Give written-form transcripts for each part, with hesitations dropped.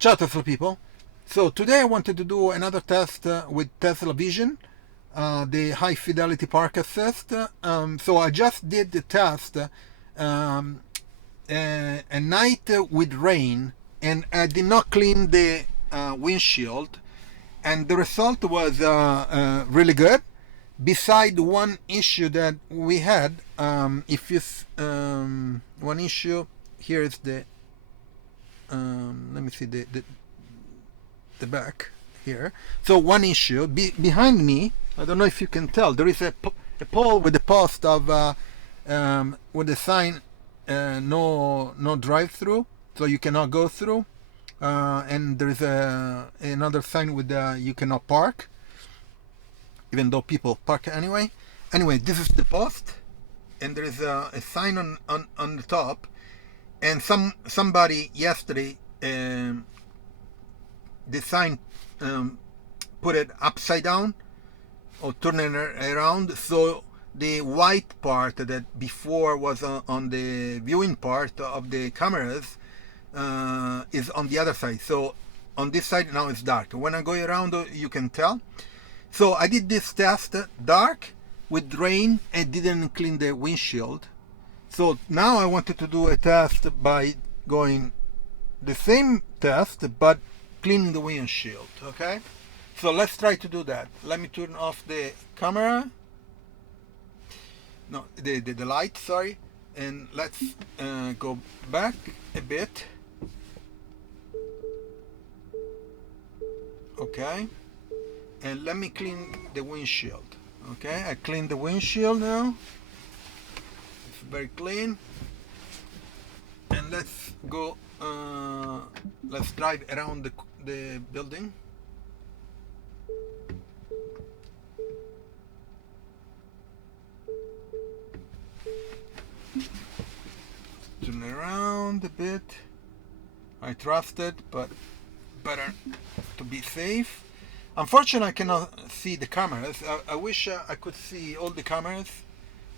Ciao Tesla people. So today I wanted to do another test with Tesla Vision, the high fidelity park assist. So I just did the test a night with rain, and I did not clean the windshield, and the result was really good. Beside one issue that we had, if you one issue here is the let me see the back here. So one issue behind me, I don't know if you can tell, there is a pole with the post of with the sign no drive through, so you cannot go through, and there is another sign with you cannot park, even though people park anyway. Anyway, this is the post, and there is a sign on the top. And somebody yesterday, the sign put it upside down or turn it around, so the white part that before was on the viewing part of the cameras is on the other side. So on this side now it's dark. When I go around, you can tell. So I did this test dark with rain and didn't clean the windshield. So now I wanted to do a test by going the same test but cleaning the windshield. Okay, so let's try to do that. Let me turn off the camera, no, the light, sorry, and let's go back a bit. Okay, and let me clean the windshield. Okay, I cleaned the windshield now. Very clean, and let's go let's drive around the building. Turn around a bit. I trust it, but better to be safe. Unfortunately, I cannot see the cameras. I wish I could see all the cameras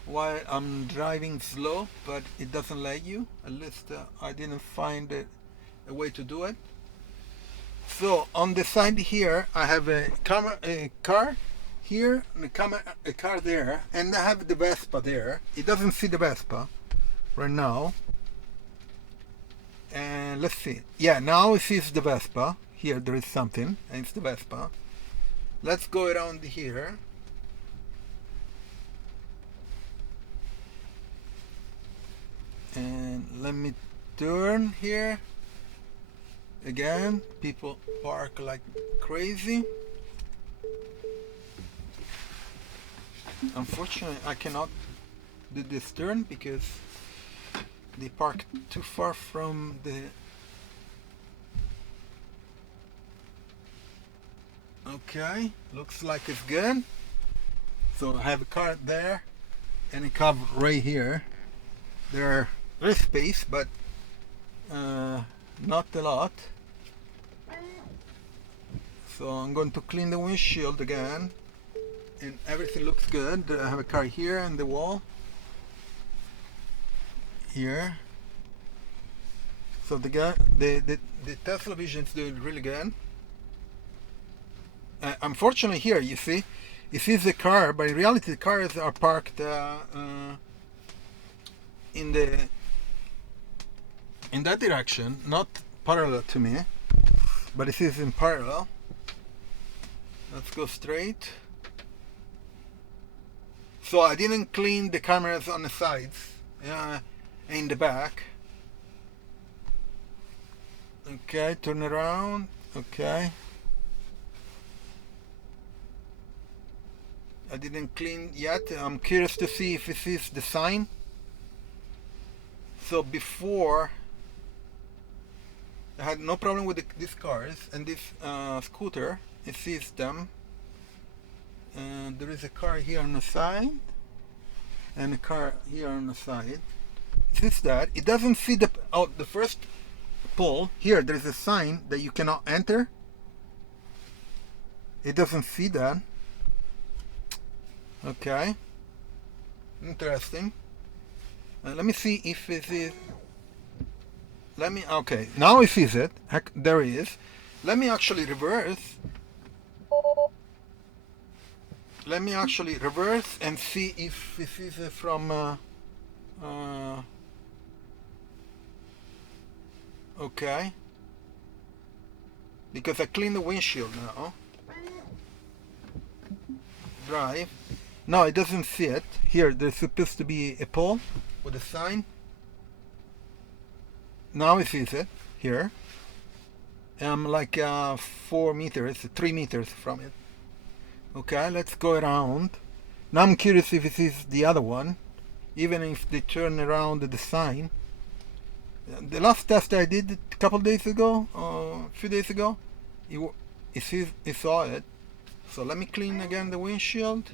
while I'm driving slow, but it doesn't let you. At least I didn't find a way to do it. So on the side here I have a car here, and a car there, and I have the Vespa there. It doesn't see the Vespa right now, and let's see. Yeah, now it sees the Vespa. Here there is something, and it's the Vespa. Let's go around here. And let me turn here. Again, people park like crazy. Unfortunately, I cannot do this turn because they park too far from the... Okay, looks like it's good. So I have a car there and a car right here. There is space, but not a lot. So I'm going to clean the windshield again, and everything looks good. I have a car here and the wall here. So the Tesla Vision is doing really good. Unfortunately, here you see, it sees the car, but in reality the cars are parked in that direction, not parallel to me, but it is in parallel. Let's go straight. So I didn't clean the cameras on the sides, in the back. Okay, turn around. Okay, I didn't clean yet. I'm curious to see if it sees the sign. So before I had no problem with these cars, and this scooter, it sees them. And there is a car here on the side and a car here on the side. It sees that. It doesn't see the first pole. Here there is a sign that you cannot enter. It doesn't see that. Okay, interesting. Let me see if it is. Let me, okay, now it sees it. Heck, there it is. Let me actually reverse. Let me actually reverse and see if it sees it from, okay. Because I clean the windshield now. Drive. No, it doesn't see it. Here, there's supposed to be a pole with a sign. Now it sees it. Here. I'm like 4 meters, 3 meters from it. Okay, let's go around. Now I'm curious if it sees the other one. Even if they turn around the sign. The last test I did a couple days ago, a few days ago, it saw it. So let me clean again the windshield.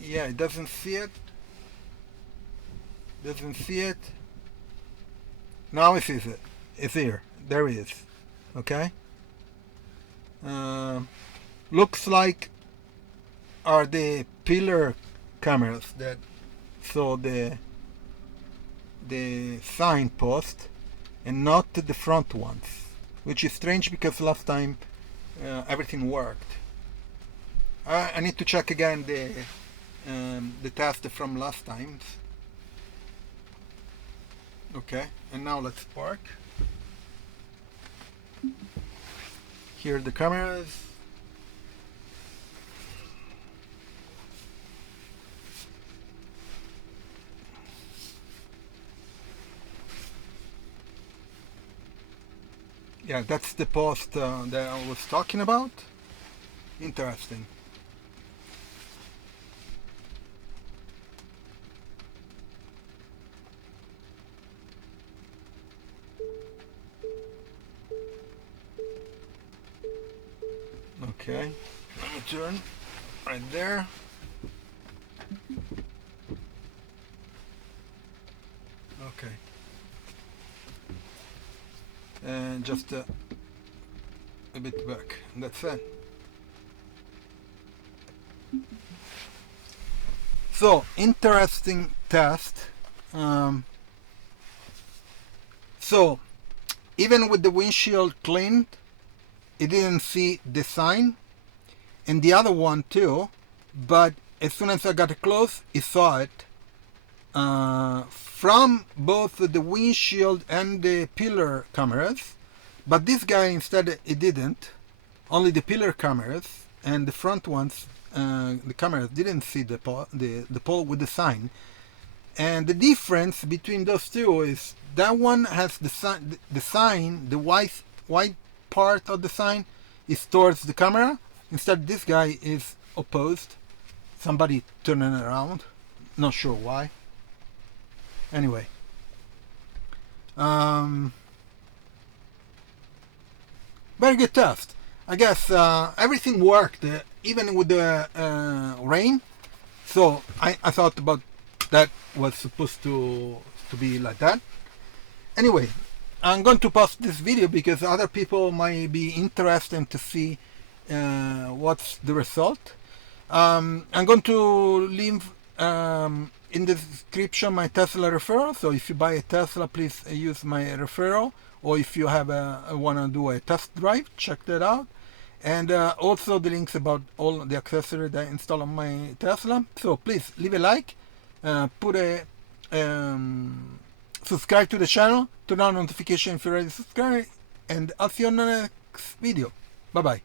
Yeah, it doesn't see it. Doesn't see it. Now it sees it. It's here. There it is. Okay. Looks like are the pillar cameras that saw the sign post and not the front ones, which is strange because last time everything worked. I need to check again the test from last time. Okay, and now let's park. Here are the cameras. Yeah, that's the post that I was talking about. Interesting. Okay, let me turn right there. Okay. And just a bit back. That's it. So, interesting test. So, even with the windshield cleaned, it didn't see the sign, and the other one too, but as soon as I got close, it saw it. From both the windshield and the pillar cameras, but this guy instead it didn't. Only the pillar cameras and the front ones, the cameras didn't see the pole with the sign. And the difference between those two is that one has the sign, the white part of the sign is towards the camera. Instead, this guy is opposed. Somebody turning around, not sure why. Anyway, very good test. I guess everything worked, even with the rain. So I thought about that was supposed to be like that. Anyway, I'm going to post this video because other people might be interested to see what's the result. I'm going to leave in the description my Tesla referral. So if you buy a Tesla, please use my referral. Or if you have want to do a test drive, check that out. And also the links about all the accessories that I install on my Tesla. So please leave a like, subscribe to the channel, turn on notification if you're already subscribed, and I'll see you on the next video. Bye bye.